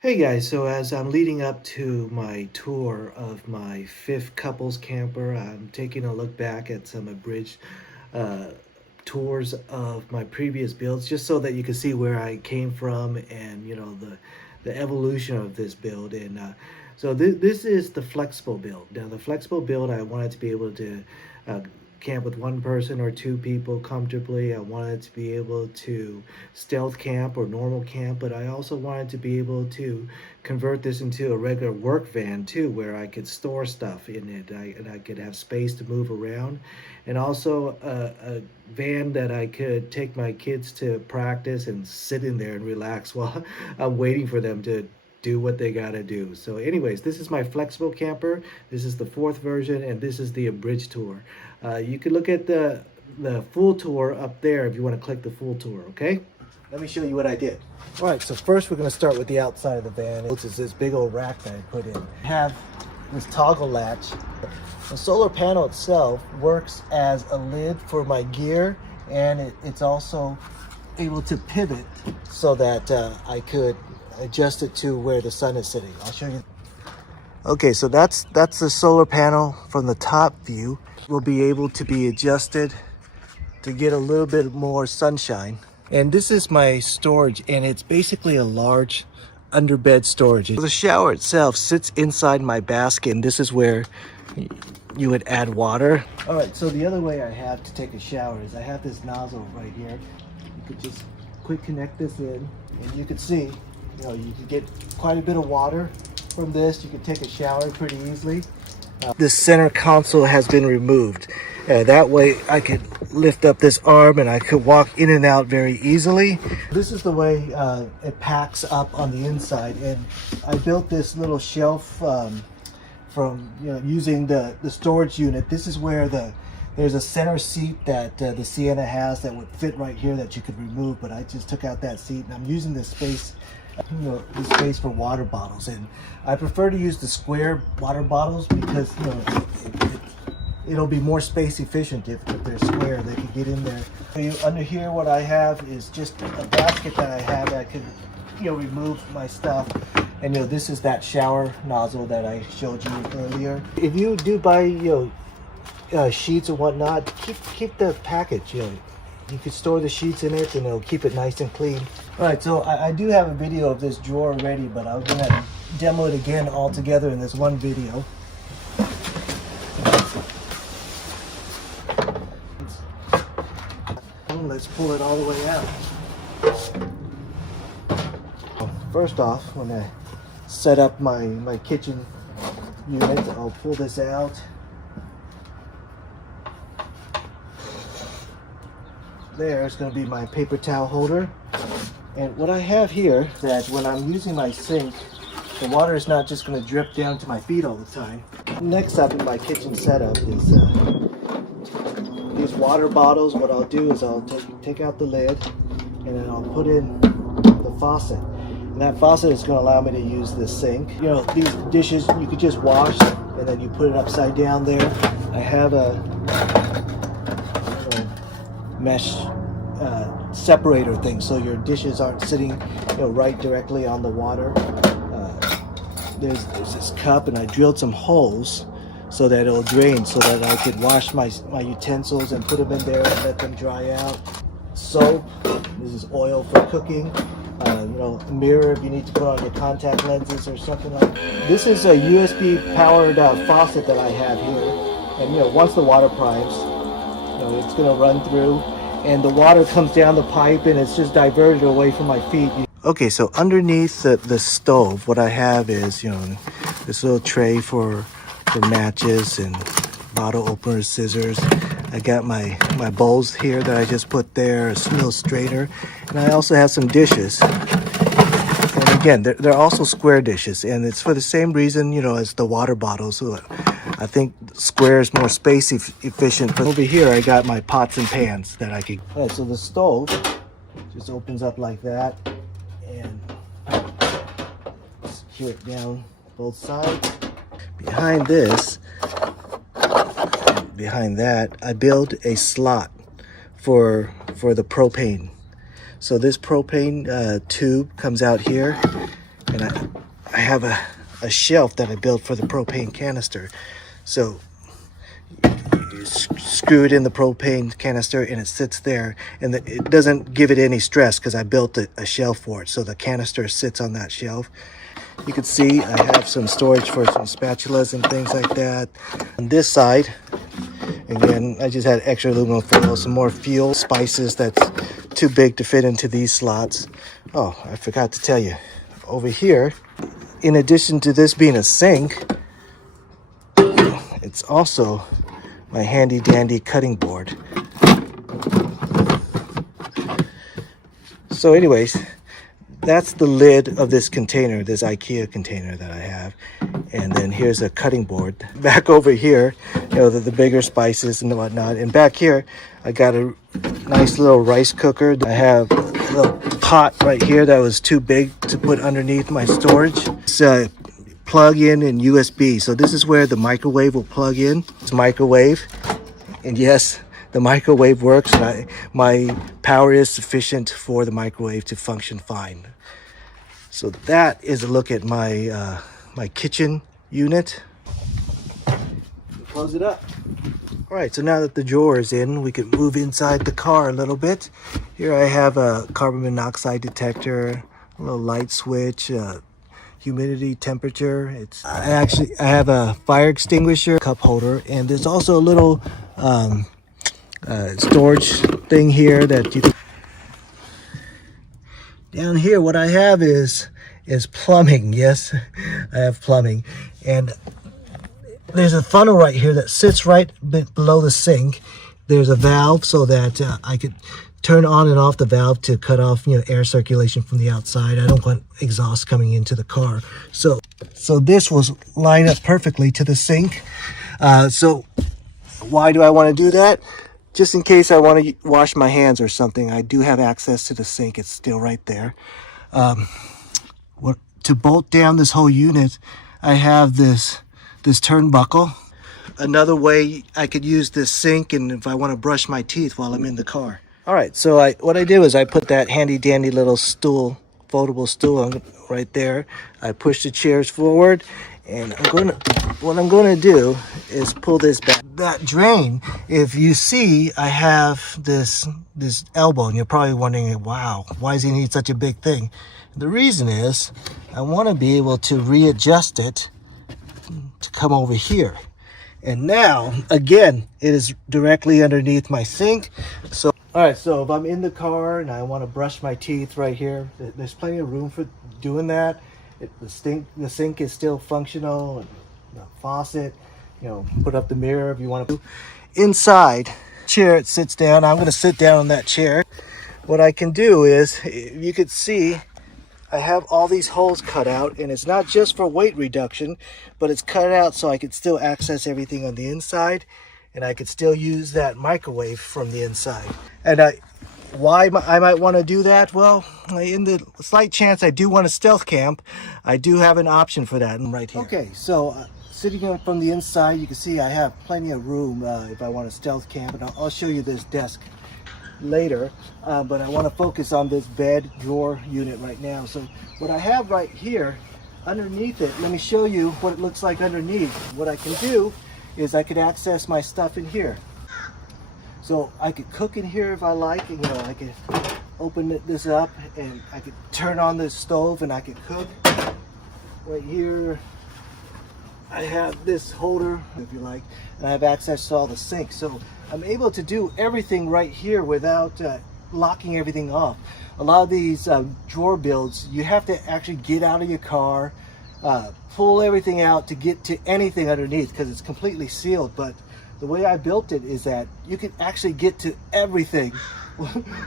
Hey guys, so as I'm leading up to my tour of my fifth couples camper, I'm taking a look back at some abridged uh, tours of my previous builds, just so that you can see where I came from and the evolution of this build. And so this is the flexible build. Now the flexible build, I wanted to be able to uh, camp with one person or two people comfortably. I wanted to be able to stealth camp or normal camp, but I also wanted to be able to convert this into a regular work van too, where I could store stuff in it, and I could have space to move around, and also a van that I could take my kids to practice and sit in there and relax while I'm waiting for them to do what they gotta do. So anyways, this is my flexible camper. This is the fourth version, and this is the abridged tour. You can look at the full tour up there if you want to click the full tour. Okay, let me show you what I did. All right, so first we're going to start with the outside of the van. This is this big old rack that I put in. I have this toggle latch. The solar panel itself works as a lid for my gear, and it's also able to pivot so that I could adjust it to where the sun is sitting. I'll show you. Okay, so that's the solar panel from the top view. Will be able to be adjusted to get a little bit more sunshine. And this is my storage, and it's basically a large underbed storage. The shower itself sits inside my basket, and this is where you would add water. All right, so the other way I have to take a shower is I have this nozzle right here. You could just quick connect this in, and you can see, you can get quite a bit of water from this. You can take a shower pretty easily. This center console has been removed. That way I could lift up this arm and I could walk in and out very easily. This is the way it packs up on the inside, and I built this little shelf from using the storage unit. This is where there's a center seat that the Sienna has that would fit right here that you could remove, but I just took out that seat, and I'm using this space the space for water bottles, and I prefer to use the square water bottles because it'll be more space efficient if they're square. They can get in there. Under here, what I have is just a basket that I have that I can remove my stuff, and this is that shower nozzle that I showed you earlier. If you do buy sheets or whatnot, keep the package. You could store the sheets in it and it'll keep it nice and clean. All right, so I do have a video of this drawer ready, but I was gonna demo it again all together in this one video. Let's pull it all the way out. First off, when I set up my kitchen unit, I'll pull this out. There's going to be my paper towel holder, and what I have here is that when I'm using my sink, the water is not just going to drip down to my feet all the time. Next up in my kitchen setup is these water bottles. What I'll do is I'll take out the lid, and then I'll put in the faucet, and that faucet is going to allow me to use this sink. These dishes you could just wash and then you put it upside down there. I have a mesh separator thing, so your dishes aren't sitting right directly on the water. There's this cup, and I drilled some holes so that it'll drain, so that I could wash my utensils and put them in there and let them dry out. Soap, this is oil for cooking. A mirror if you need to put on your contact lenses or something like that. This is a USB powered faucet that I have here, and once the water primes, it's going to run through, and the water comes down the pipe and it's just diverted away from my feet. Okay, so underneath the stove, what I have is this little tray for matches and bottle openers, scissors. I got my bowls here that I just put there, a little strainer, and I also have some dishes. And again, they're also square dishes, and it's for the same reason as the water bottles. So I think square is more space efficient. But over here, I got my pots and pans that I could. All right, so the stove just opens up like that, and secure it down both sides. Behind that, I built a slot for the propane. So this propane tube comes out here, and have a shelf that I built for the propane canister. So you screw it in the propane canister and it sits there, and it doesn't give it any stress because I built a shelf for it. So the canister sits on that shelf. You can see I have some storage for some spatulas and things like that. On this side, again, I just had extra aluminum foil, some more fuel, spices that's too big to fit into these slots. Oh, I forgot to tell you, over here, in addition to this being a sink, it's also my handy dandy cutting board. So anyways, that's the lid of this container, this IKEA container that I have. And then here's a cutting board. Back over here, you know, the bigger spices and whatnot. And back here, I got a nice little rice cooker. I have a little pot right here that was too big to put underneath my storage. It's a plug-in and USB. So this is where the microwave will plug in. It's microwave. And yes, the microwave works. And my power is sufficient for the microwave to function fine. So that is a look at my my kitchen unit. Close it up. All right, so now that the drawer is in, we can move inside the car a little bit. Here I have a carbon monoxide detector, a little light switch, humidity, temperature. I have a fire extinguisher, cup holder, and there's also a little storage thing here that you can... Down here, what I have is plumbing. Yes, I have plumbing. And there's a funnel right here that sits right below the sink. There's a valve so that I could turn on and off the valve to cut off, you know, air circulation from the outside. I don't want exhaust coming into the car. So this was lined up perfectly to the sink. So why do I want to do that? Just in case I want to wash my hands or something, I do have access to the sink. It's still right there. To bolt down this whole unit, I have this turnbuckle. Another way I could use this sink, and if I want to brush my teeth while I'm in the car. All right, so what I did was I put that handy dandy little stool, foldable stool right there. I push the chairs forward, and what I'm going to do is pull this back. That drain, if you see, I have this elbow, and you're probably wondering, wow, why does he need such a big thing? The reason is I want to be able to readjust it to come over here. And now, again, it is directly underneath my sink. So, all right, so if I'm in the car and I want to brush my teeth right here, there's plenty of room for doing that. The sink is still functional, and the faucet, you know, put up the mirror if you want to. Inside chair, it sits down. I'm going to sit down on that chair. What I can do is, you could see, I have all these holes cut out, and it's not just for weight reduction, but it's cut out so I could still access everything on the inside, and I could still use that microwave from the inside. And why I might want to do that? Well, in the slight chance I do want to stealth camp, I do have an option for that right here. Okay, so sitting on from the inside, you can see I have plenty of room if I want to stealth camp, and I'll show you this desk later, but I want to focus on this bed drawer unit right now. So what I have right here underneath it, let me show you what it looks like underneath. What I can do is I could access my stuff in here. So I could cook in here if I like, and, you know, I could open this up and I could turn on the stove and I could cook. Right here I have this holder, if you like, and I have access to all the sinks. So I'm able to do everything right here without locking everything off. A lot of these drawer builds, you have to actually get out of your car, pull everything out to get to anything underneath because it's completely sealed. But the way I built it is that you can actually get to everything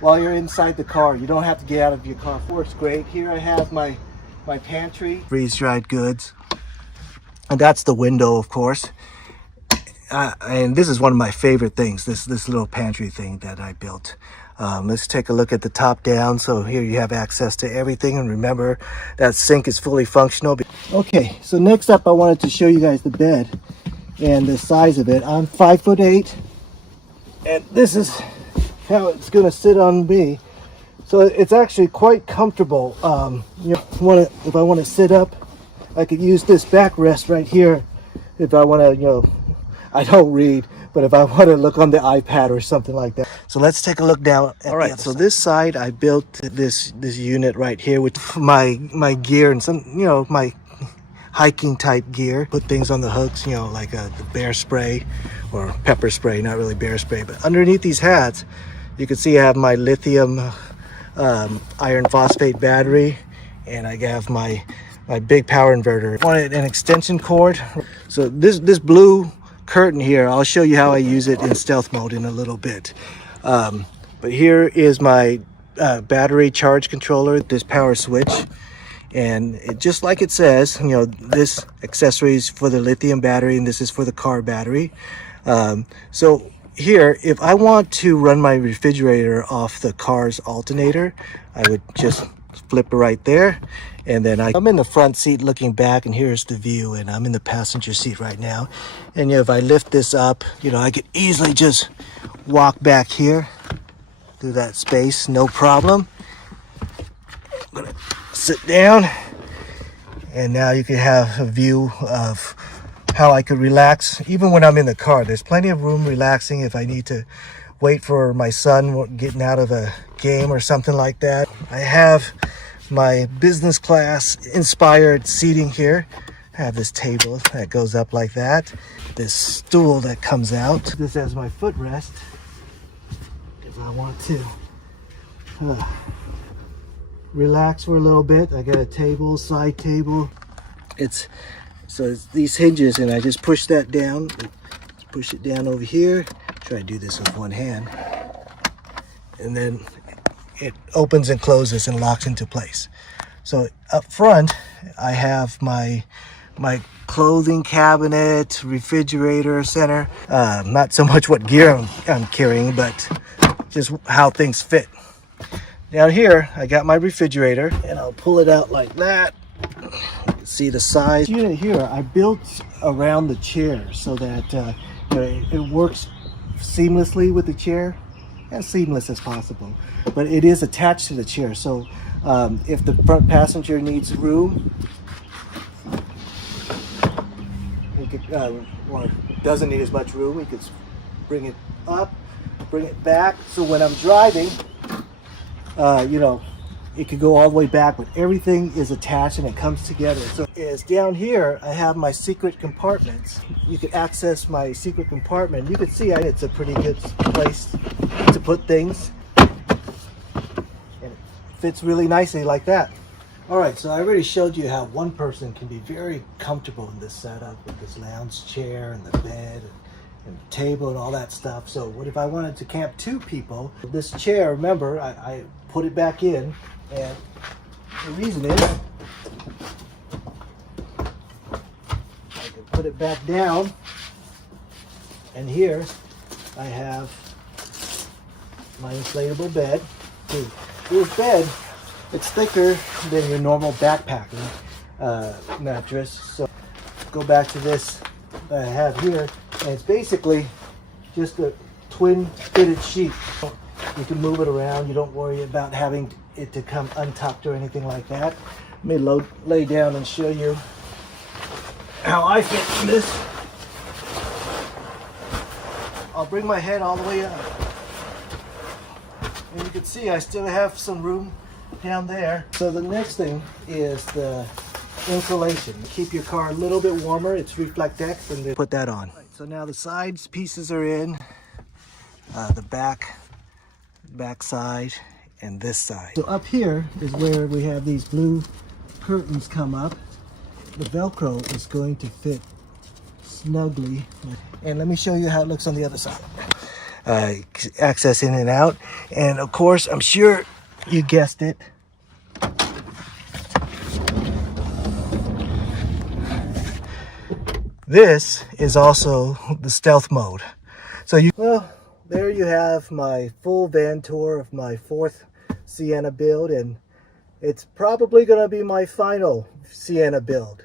while you're inside the car. You don't have to get out of your car. Works great. Here I have my pantry, freeze-dried goods, and that's the window, of course. And this is one of my favorite things, this little pantry thing that I built. Let's take a look at the top down. So here you have access to everything, and remember that sink is fully functional. Okay, so next up I wanted to show you guys the bed and the size of it. I'm 5'8", and this is how it's going to sit on me. So it's actually quite comfortable. You know, if I want to sit up, I could use this backrest right here if I want to, I don't read, but if I want to look on the iPad or something like that. So let's take a look down at the other side. This side, I built this unit right here with my gear and some, my hiking type gear. Put things on the hooks, like the bear spray or pepper spray, not really bear spray. But underneath these hats, you can see I have my lithium iron phosphate battery, and I have my big power inverter. I wanted an extension cord. So this blue curtain here, I'll show you how I use it in stealth mode in a little bit. But here is my battery charge controller, this power switch. And just like it says, this accessory is for the lithium battery and this is for the car battery. So here, if I want to run my refrigerator off the car's alternator, I would just flip it right there. And then I'm in the front seat looking back, and here's the view, and I'm in the passenger seat right now. And if I lift this up, I could easily just walk back here through that space, no problem. I'm gonna sit down, and now you can have a view of how I could relax even when I'm in the car. There's plenty of room relaxing if I need to wait for my son getting out of a game or something like that. I have my business class inspired seating here. I have this table that goes up like that, this stool that comes out. This as my footrest if I want to relax for a little bit. I got a table, side table. It's these hinges, and I just push that down. Push it down over here. Try to do this with one hand, and then it opens and closes and locks into place. So up front, I have my clothing cabinet, refrigerator center. Not so much what gear I'm carrying, but just how things fit. Down here, I got my refrigerator, and I'll pull it out like that. See the size. Unit here, I built around the chair so that it works seamlessly with the chair, as seamless as possible. But it is attached to the chair, so if the front passenger needs room, he could, or doesn't need as much room, he could bring it up, bring it back. So when I'm driving, it could go all the way back, but everything is attached and it comes together. So is down here, I have my secret compartments. You could access my secret compartment. You could see it's a pretty good place to put things. And it fits really nicely like that. All right, so I already showed you how one person can be very comfortable in this setup with this lounge chair and the bed and the table and all that stuff. So what if I wanted to camp 2 people? This chair, remember, I put it back in, and the reason is I can put it back down, and here I have my inflatable bed. This bed, it's thicker than your normal backpacking mattress. So go back to this that I have here, and it's basically just a twin fitted sheet. You can move it around. You don't worry about having it to come untucked or anything like that. Let me lay down and show you how I fit in this. I'll bring my head all the way up, and you can see I still have some room down there. So the next thing is the insulation. Keep your car a little bit warmer. It's Reflectex, and then put that on. Right, so now the sides pieces are in, the back side, and this side. So up here is where we have these blue curtains come up. The Velcro is going to fit snugly. And let me show you how it looks on the other side. Access in and out. And of course, I'm sure you guessed it, this is also the stealth mode. So well, there you have my full van tour of my 4th Sienna build, and it's probably going to be my final Sienna build.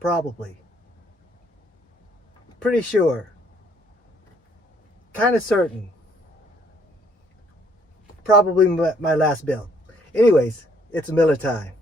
Probably. Pretty sure. Kind of certain. Probably my last build. Anyways, it's Miller time.